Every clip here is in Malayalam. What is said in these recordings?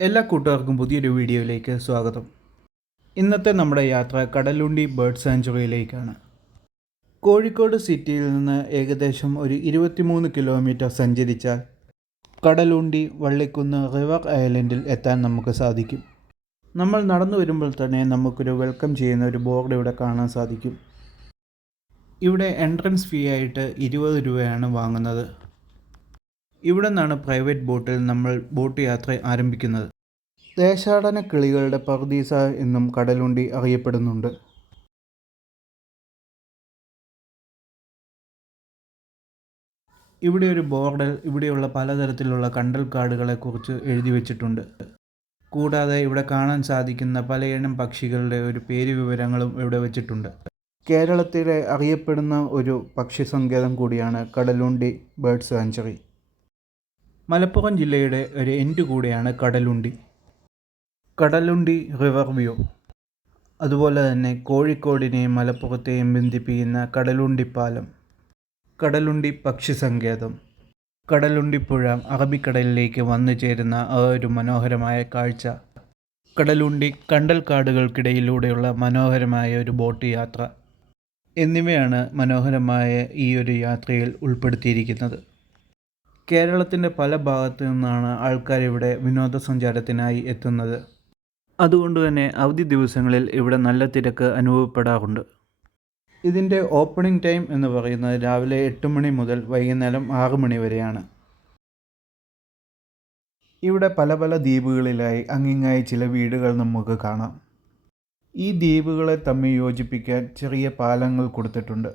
എല്ലാ കൂട്ടുകാർക്കും പുതിയൊരു വീഡിയോയിലേക്ക് സ്വാഗതം. ഇന്നത്തെ നമ്മുടെ യാത്ര കടലുണ്ടി ബേർഡ് സാങ്ച്വറിയിലേക്കാണ്. കോഴിക്കോട് സിറ്റിയിൽ നിന്ന് ഏകദേശം ഒരു 23 കിലോമീറ്റർ സഞ്ചരിച്ചാൽ കടലുണ്ടി വള്ളിക്കുന്ന് റിവർ ഐലൻഡിൽ എത്താൻ നമുക്ക് സാധിക്കും. നമ്മൾ നടന്നു വരുമ്പോൾ തന്നെ നമുക്കൊരു വെൽക്കം ചെയ്യുന്ന ഒരു ബോർഡ് ഇവിടെ കാണാൻ സാധിക്കും. ഇവിടെ എൻട്രൻസ് ഫീ ആയിട്ട് 20 രൂപയാണ് വാങ്ങുന്നത്. ഇവിടെ നിന്നാണ് പ്രൈവറ്റ് ബോട്ടിൽ നമ്മൾ ബോട്ട് യാത്ര ആരംഭിക്കുന്നത്. ദേശാടന കിളികളുടെ പറുദീസ എന്നും കടലുണ്ടി അറിയപ്പെടുന്നുണ്ട്. ഇവിടെ ഒരു ബോർഡിൽ ഇവിടെയുള്ള പലതരത്തിലുള്ള കണ്ടൽക്കാടുകളെക്കുറിച്ച് എഴുതി വച്ചിട്ടുണ്ട്. കൂടാതെ ഇവിടെ കാണാൻ സാധിക്കുന്ന പലയിനം പക്ഷികളുടെ ഒരു പേര് വിവരങ്ങളും ഇവിടെ വച്ചിട്ടുണ്ട്. കേരളത്തിലെ അറിയപ്പെടുന്ന ഒരു പക്ഷി സങ്കേതം കൂടിയാണ് കടലുണ്ടി ബേർഡ് സാങ്ച്വറി. മലപ്പുറം ജില്ലയുടെ ഒരു എൻഡ് കൂടിയാണ് കടലുണ്ടി. കടലുണ്ടി റിവർ വ്യൂ, അതുപോലെ തന്നെ കോഴിക്കോടിനെയും മലപ്പുറത്തെയും ബന്ധിപ്പിക്കുന്ന കടലുണ്ടി പാലം, കടലുണ്ടി പക്ഷി സങ്കേതം, കടലുണ്ടിപ്പുഴ അറബിക്കടലിലേക്ക് വന്നു ചേരുന്ന ആ ഒരു മനോഹരമായ കാഴ്ച, കടലുണ്ടി കണ്ടൽക്കാടുകൾക്കിടയിലൂടെയുള്ള മനോഹരമായ ഒരു ബോട്ട് യാത്ര എന്നിവയാണ് മനോഹരമായ ഈ ഒരു യാത്രയിൽ ഉൾപ്പെടുത്തിയിരിക്കുന്നത്. കേരളത്തിൻ്റെ പല ഭാഗത്തു നിന്നാണ് ആൾക്കാർ ഇവിടെ വിനോദസഞ്ചാരത്തിനായി എത്തുന്നത്. അതുകൊണ്ട് തന്നെ അവധി ദിവസങ്ങളിൽ ഇവിടെ നല്ല തിരക്ക് അനുഭവപ്പെടാറുണ്ട്. ഇതിൻ്റെ ഓപ്പണിംഗ് ടൈം എന്ന് പറയുന്നത് രാവിലെ 8 മണി മുതൽ വൈകുന്നേരം 6 മണി വരെയാണ്. ഇവിടെ പല പല ദ്വീപുകളിലായി അങ്ങിങ്ങായി ചില വീടുകൾ നമുക്ക് കാണാം. ഈ ദ്വീപുകളെ തമ്മിൽ യോജിപ്പിക്കാൻ ചെറിയ പാലങ്ങൾ കൊടുത്തിട്ടുണ്ട്.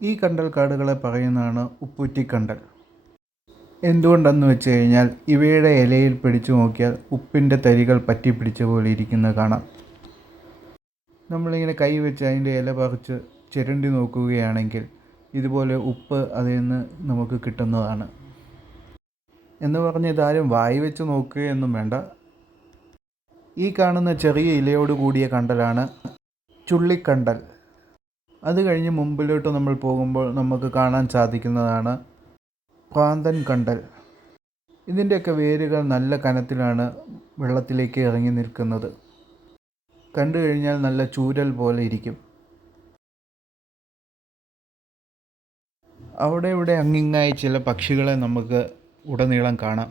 ഈ കണ്ടൽക്കാടുകളെ പറയുന്നതാണ് ഉപ്പൂറ്റിക്കണ്ടൽ. എന്തുകൊണ്ടെന്ന് വെച്ച് കഴിഞ്ഞാൽ ഇവയുടെ ഇലയിൽ പിടിച്ചു നോക്കിയാൽ ഉപ്പിൻ്റെ തരികൾ പറ്റി പിടിച്ച പോലെ ഇരിക്കുന്നത് കാണാം. നമ്മളിങ്ങനെ കൈ വെച്ച് അതിൻ്റെ ഇല പറിച്ച് ചിരണ്ടി നോക്കുകയാണെങ്കിൽ ഇതുപോലെ ഉപ്പ് അതിൽ നിന്ന് നമുക്ക് കിട്ടുന്നതാണ്. എന്ന് പറഞ്ഞ് ഇതാരും വായി വെച്ച് നോക്കുകയൊന്നും വേണ്ട. ഈ കാണുന്ന ചെറിയ ഇലയോട് കൂടിയ കണ്ടലാണ് ചുള്ളിക്കണ്ടൽ. അത് കഴിഞ്ഞ് മുമ്പിലോട്ട് നമ്മൾ പോകുമ്പോൾ നമുക്ക് കാണാൻ സാധിക്കുന്നതാണ് പ്രാന്തൻ കണ്ടൽ. ഇതിൻ്റെയൊക്കെ വേരുകൾ നല്ല കനത്തിലാണ് വെള്ളത്തിലേക്ക് ഇറങ്ങി നിൽക്കുന്നത്. കണ്ടു കഴിഞ്ഞാൽ നല്ല ചൂരൽ പോലെ ഇരിക്കും. അവിടെ ഇവിടെ അങ്ങിങ്ങായി ചില പക്ഷികളെ നമുക്ക് ഉടനീളം കാണാം.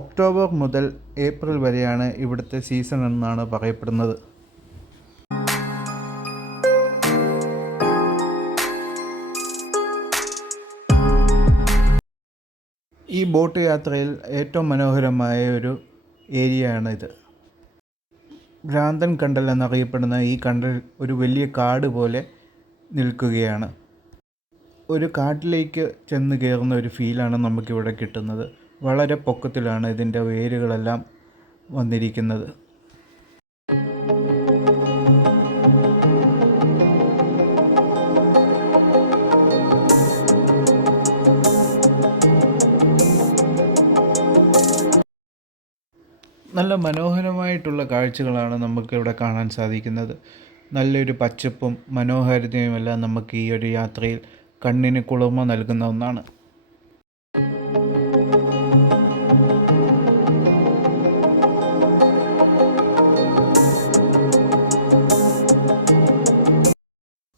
ഒക്ടോബർ മുതൽ ഏപ്രിൽ വരെയാണ് ഇവിടുത്തെ സീസൺ എന്നാണ് പറയപ്പെടുന്നത്. ഈ ബോട്ട് യാത്രയിൽ ഏറ്റവും മനോഹരമായ ഒരു ഏരിയയാണ് ഇത്. ഭ്രാന്തൻ കണ്ടൽ എന്നറിയപ്പെടുന്ന ഈ കണ്ടൽ ഒരു വലിയ കാട് പോലെ നിൽക്കുകയാണ്. ഒരു കാട്ടിലേക്ക് ചെന്ന് കയറുന്ന ഒരു ഫീലാണ് നമുക്കിവിടെ കിട്ടുന്നത്. വളരെ പൊക്കത്തിലാണ് ഇതിൻ്റെ വേരുകളെല്ലാം വന്നിരിക്കുന്നത്. നല്ല മനോഹരമായിട്ടുള്ള കാഴ്ചകളാണ് നമുക്കിവിടെ കാണാൻ സാധിക്കുന്നത്. നല്ലൊരു പച്ചപ്പും മനോഹാരിതയുമെല്ലാം നമുക്ക് ഈ ഒരു യാത്രയിൽ കണ്ണിന് കുളിർമ നൽകുന്ന ഒന്നാണ്.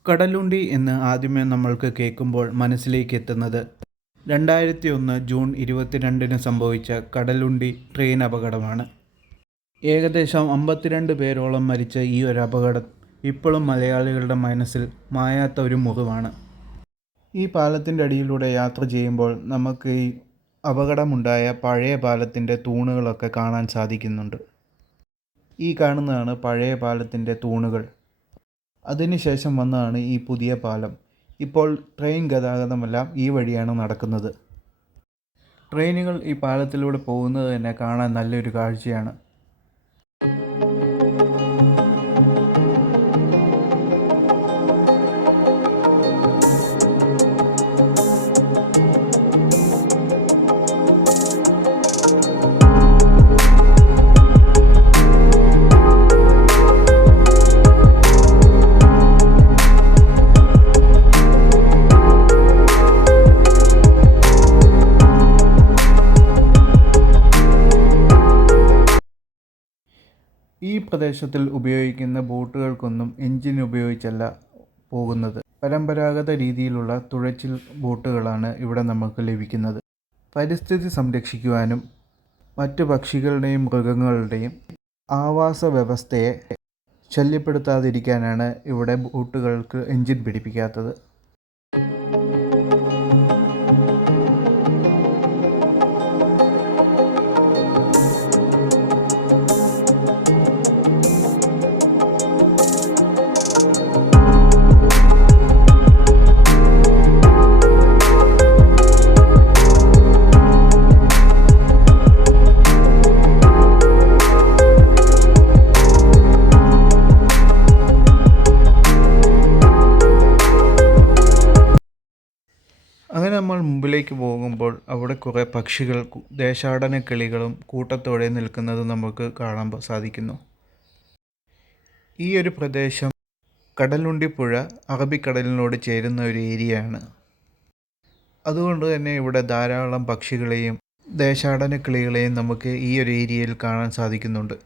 കടലുണ്ടി എന്ന് ആദ്യമേ നമ്മൾക്ക് കേൾക്കുമ്പോൾ മനസ്സിലേക്ക് എത്തുന്നത് 2001 ജൂൺ 22 സംഭവിച്ച കടലുണ്ടി ട്രെയിൻ അപകടമാണ്. ഏകദേശം 52 പേരോളം മരിച്ച ഈ ഒരു അപകടം ഇപ്പോഴും മലയാളികളുടെ മനസ്സിൽ മായാത്ത ഒരു മുറിവാണ്. ഈ പാലത്തിൻ്റെ അടിയിലൂടെ യാത്ര ചെയ്യുമ്പോൾ നമുക്ക് ഈ അപകടമുണ്ടായ പഴയ പാലത്തിൻ്റെ തൂണുകളൊക്കെ കാണാൻ സാധിക്കുന്നുണ്ട്. ഈ കാണുന്നതാണ് പഴയ പാലത്തിൻ്റെ തൂണുകൾ. അതിനുശേഷം വന്നതാണ് ഈ പുതിയ പാലം. ഇപ്പോൾ ട്രെയിൻ ഗതാഗതമെല്ലാം ഈ വഴിയാണ് നടക്കുന്നത്. ട്രെയിനുകൾ ഈ പാലത്തിലൂടെ പോകുന്നത് തന്നെ കാണാൻ നല്ലൊരു കാഴ്ചയാണ്. ഈ പ്രദേശത്തിൽ ഉപയോഗിക്കുന്ന ബോട്ടുകൾക്കൊന്നും എൻജിൻ ഉപയോഗിച്ചല്ല പോകുന്നത്. പരമ്പരാഗത രീതിയിലുള്ള തുഴച്ചിൽ ബോട്ടുകളാണ് ഇവിടെ നമുക്ക് ലഭിക്കുന്നത്. പരിസ്ഥിതി സംരക്ഷിക്കുവാനും മറ്റു പക്ഷികളുടെയും മൃഗങ്ങളുടെയും ആവാസ വ്യവസ്ഥയെ ശല്യപ്പെടുത്താതിരിക്കാനാണ് ഇവിടെ ബോട്ടുകൾക്ക് എൻജിൻ പിടിപ്പിക്കാത്തത്. അങ്ങനെ നമ്മൾ മുമ്പിലേക്ക് പോകുമ്പോൾ അവിടെ കുറേ പക്ഷികൾ, ദേശാടന കിളികളും കൂട്ടത്തോടെ നിൽക്കുന്നത് നമുക്ക് കാണാൻ സാധിക്കുന്നു. ഈ ഒരു പ്രദേശം കടലുണ്ടി പുഴ അറബിക്കടലിനോട് ചേരുന്ന ഒരു ഏരിയയാണ്. അതുകൊണ്ട് തന്നെ ഇവിടെ ധാരാളം പക്ഷികളെയും ദേശാടന കിളികളെയും നമുക്ക് ഈ ഒരു ഏരിയയിൽ കാണാൻ സാധിക്കുന്നുണ്ട്.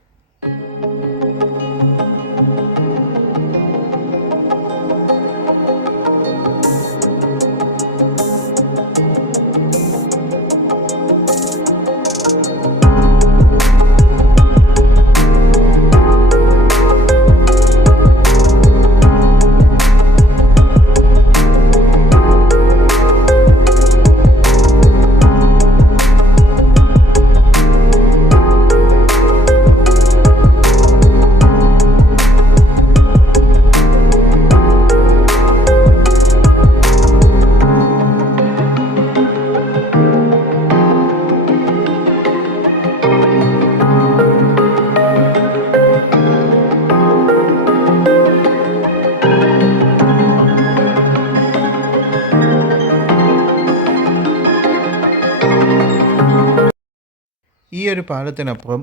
ഈ ഒരു പാലത്തിനപ്പുറം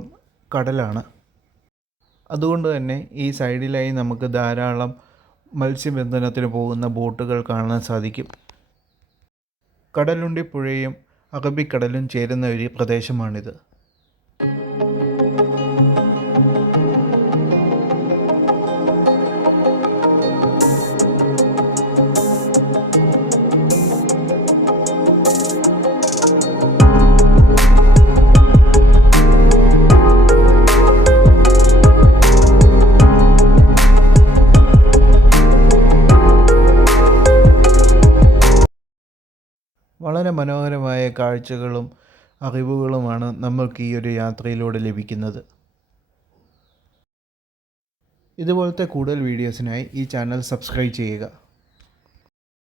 കടലാണ്. അതുകൊണ്ട് തന്നെ ഈ സൈഡിലായി നമുക്ക് ധാരാളം മത്സ്യബന്ധനത്തിന് പോകുന്ന ബോട്ടുകൾ കാണാൻ സാധിക്കും. കടലുണ്ടി പുഴയും അറബിക്കടലും ചേരുന്ന ഒരു പ്രദേശമാണിത്. വളരെ മനോഹരമായ കാഴ്ചകളും അറിവുകളുമാണ് നമ്മൾക്ക് ഈ ഒരു യാത്രയിലൂടെ ലഭിക്കുന്നത്. ഇതുപോലത്തെ കൂടുതൽ വീഡിയോസിനായി ഈ ചാനൽ സബ്സ്ക്രൈബ് ചെയ്യുക.